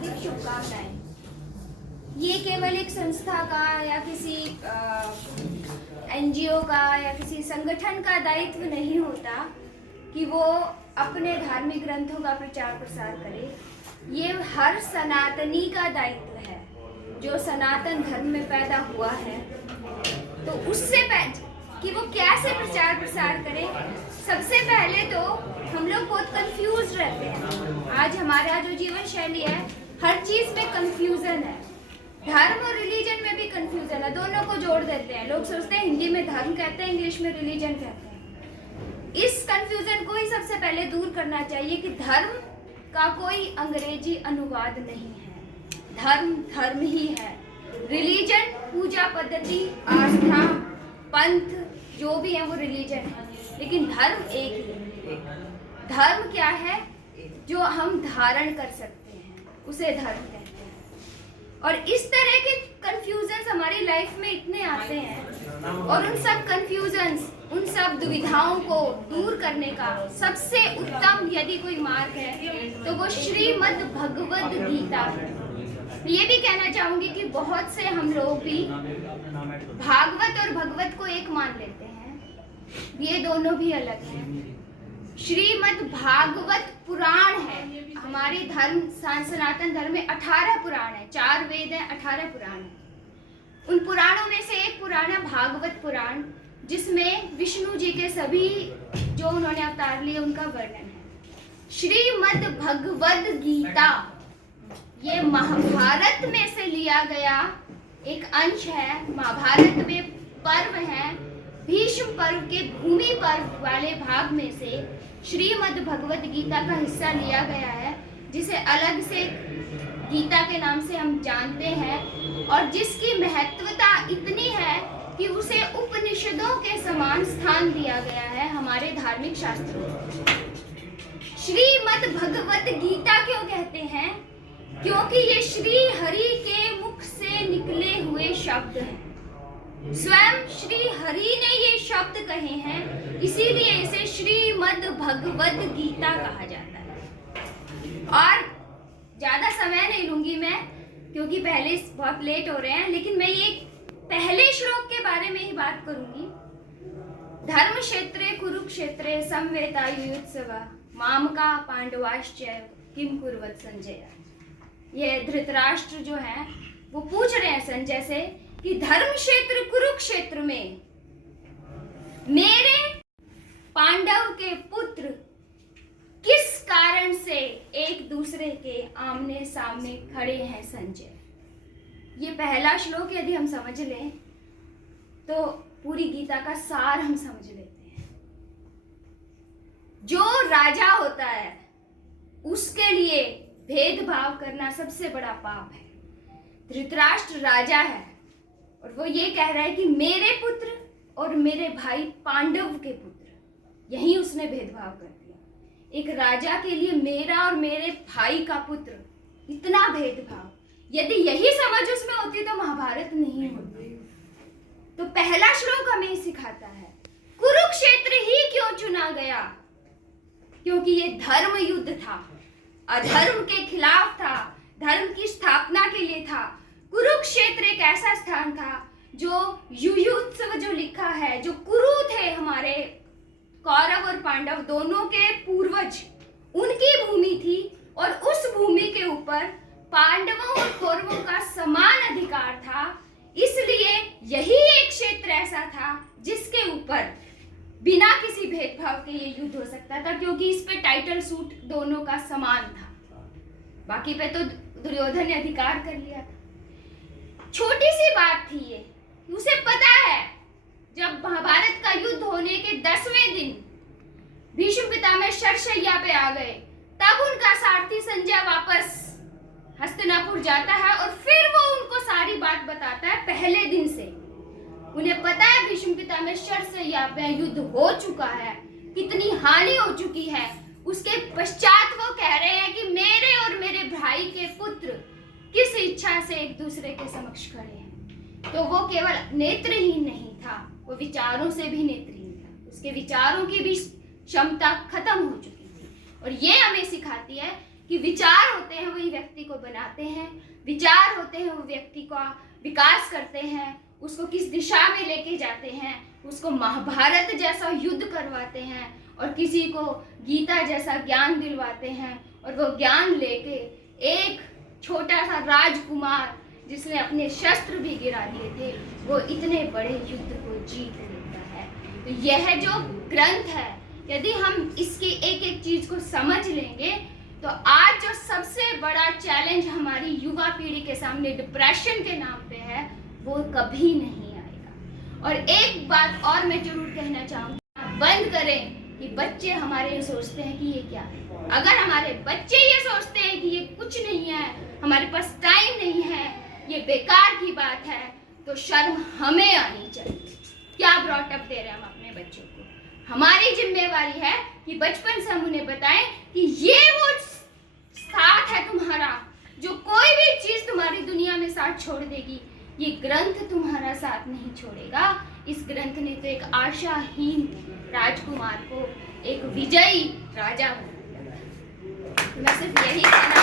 हार्दिक शुभकामनाएं। ये केवल एक संस्था का या किसी एनजीओ का या किसी संगठन का दायित्व नहीं होता कि वो अपने धार्मिक ग्रंथों का प्रचार प्रसार करे। ये हर सनातनी का दायित्व है जो सनातन धर्म में पैदा हुआ है। तो उससे कि वो कैसे प्रचार प्रसार करे, सबसे पहले तो हम लोग बहुत कंफ्यूज रहते हैं। आज हमारा जो जीवन शैली है, हर चीज में कंफ्यूजन है। धर्म और रिलीजन में भी कंफ्यूजन है, दोनों को जोड़ देते हैं। लोग सोचते हैं हिंदी में धर्म कहते हैं, इंग्लिश में रिलीजन कहते हैं। इस कंफ्यूजन को ही सबसे पहले दूर करना चाहिए कि धर्म का कोई अंग्रेजी अनुवाद नहीं है। धर्म धर्म ही है। रिलीजन पूजा पद्धति, आस्था, पंथ जो भी है वो रिलीजन है, लेकिन धर्म एक ही है। धर्म क्या है? जो हम धारण कर सकते हैं उसे धर्म कहते हैं। और इस तरह के कंफ्यूजन्स हमारी लाइफ में इतने आते हैं, और उन सब कंफ्यूजन्स, उन सब दुविधाओं को दूर करने का सबसे उत्तम यदि कोई मार्ग है तो वो श्रीमद् भगवद गीता है। ये भी कहना चाहूंगी कि बहुत से हम लोग भी भागवत और भगवत को एक मान लेते हैं, ये दोनों भी अलग हैं। श्रीमद् भागवत पुराण है। हमारी धर्म सनातन धर्म में 18 पुराण है, 4 वेद है, 18 पुराण है। उन पुराणों में से एक पुराण है भागवत पुराण, जिसमें विष्णु जी के सभी जो उन्होंने अवतार लिए उनका वर्णन है। श्रीमद् भगवद गीता ये महाभारत में से लिया गया एक अंश है। महाभारत में पर्व है, भीष्म पर्व के भूमि पर्व वाले भाग में से श्रीमद् भगवद गीता का हिस्सा लिया गया है, जिसे अलग से गीता के नाम से हम जानते हैं, और जिसकी महत्वता इतनी है कि उसे उपनिषदों के समान स्थान दिया गया है हमारे धार्मिक शास्त्रों में। श्रीमद् भगवद गीता क्यों कहते हैं? क्योंकि ये श्री हरि के मुख से निकले हुए शब्द हैं। स्वयं श्री हरि ने ये शब्द कहे हैं, इसीलिए इसे श्रीमद् भगवद गीता कहा जाता है। और ज्यादा समय नहीं लूंगी मैं, क्योंकि पहले बहुत लेट हो रहे हैं, लेकिन मैं ये पहले श्लोक के बारे में ही बात करूंगी। धर्म क्षेत्रे कुरुक्षेत्रे समवेतायुत्सव मामका पांडवाश्च किम कुर्वत संजय। ये धृतराष्ट्र जो है वो पूछ रहे हैं संजय से कि धर्म क्षेत्र कुरुक्षेत्र में मेरे पांडव के पुत्र किस कारण से एक दूसरे के आमने सामने खड़े हैं संजय। ये पहला श्लोक यदि हम समझ लें तो पूरी गीता का सार हम समझ लेते हैं। जो राजा होता है उसके लिए भेदभाव करना सबसे बड़ा पाप है। धृतराष्ट्र राजा है और वो ये कह रहा है कि मेरे पुत्र और मेरे भाई पांडव के पुत्र, यही उसने भेदभाव कर दिया। एक राजा के लिए मेरा और मेरे भाई का पुत्र, इतना भेदभाव, यदि यही समझ उसमें होती तो महाभारत नहीं होती। तो पहला श्लोक हमें सिखाता है कुरुक्षेत्र ही क्यों चुना गया? क्योंकि ये धर्म युद्ध था, अधर्म के खिलाफ था, धर्म की स्थापना के लिए था। कुरुक्षेत्र एक ऐसा स्थान था जो युयुत्सव जो लिखा है, जो कुरु थे हमारे कौरव और पांडव दोनों के पूर्वज, उनकी भूमि थी, और उस भूमि के ऊपर पांडवों और कौरवों का समान अधिकार था। इसलिए यही एक क्षेत्र ऐसा था जिसके ऊपर बिना किसी भेदभाव के ये युद्ध हो सकता था, क्योंकि इस पे टाइटल सूट दोनों का समान था। बाकी पे तो दुर्योधन ने अधिकार कर लिया था। छोटी सी बात थी ये, उसे पता है जब महाभारत का युद्ध होने के 10वें दिन भीष्म पितामह शरशैया पे आ गए, तब उनका सारथी संजय वापस हस्तिनापुर जाता है और फिर वो उनको सारी बात बताता है पहले दिन से। उन्हें पता है भीष्म पितामह शरशैया पे युद्ध हो चुका है, कितनी हानि हो चुकी है। उसके पश्चात वो कह रहे हैं कि मेरे और मेरे भाई के पुत्र किस इच्छा से एक दूसरे के समक्ष खड़े हैं। तो वो केवल नेत्रहीन नहीं था, वो विचारों से भी नेत्रहीन था। उसके विचारों की भी क्षमता खत्म हो चुकी थी। और ये हमें सिखाती है कि विचार होते हैं वही व्यक्ति को बनाते हैं, विचार होते हैं वो व्यक्ति का विकास करते हैं, उसको किस दिशा में लेके जाते हैं, उसको महाभारत जैसा युद्ध करवाते हैं और किसी को गीता जैसा ज्ञान दिलवाते हैं। और वो ज्ञान लेके एक छोटा सा राजकुमार जिसने अपने शस्त्र भी गिरा दिए थे, वो इतने बड़े युद्ध को जीत लेता है। तो यह जो ग्रंथ है, यदि हम इसके एक एक चीज को समझ लेंगे तो आज जो सबसे बड़ा चैलेंज हमारी युवा पीढ़ी के सामने डिप्रेशन के नाम पे है, वो कभी नहीं आएगा। और एक बात और मैं जरूर कहना चाहूँगी, बंद करें कि बच्चे हमारे ये सोचते हैं कि ये क्या है। अगर हमारे बच्चे ये सोचते हैं कि ये कुछ नहीं है, हमारे पास टाइम नहीं है, ये बेकार की बात है, तो शर्म हमें आनी चाहिए। क्या ब्रॉटअप दे रहे हैं हम अपने बच्चों को? हमारी जिम्मेवारी है कि बचपन से हम उन्हें बताएं कि ये वो साथ है तुम्हारा, जो कोई भी चीज तुम्हारी दुनिया में साथ छोड़ देगी, ये ग्रंथ तुम्हारा साथ नहीं छोड़ेगा। इस ग्रंथ ने तो एक आशाहीन राजकुमार को एक विजयी राजा बना दिया। मैं सिर्फ यही कहना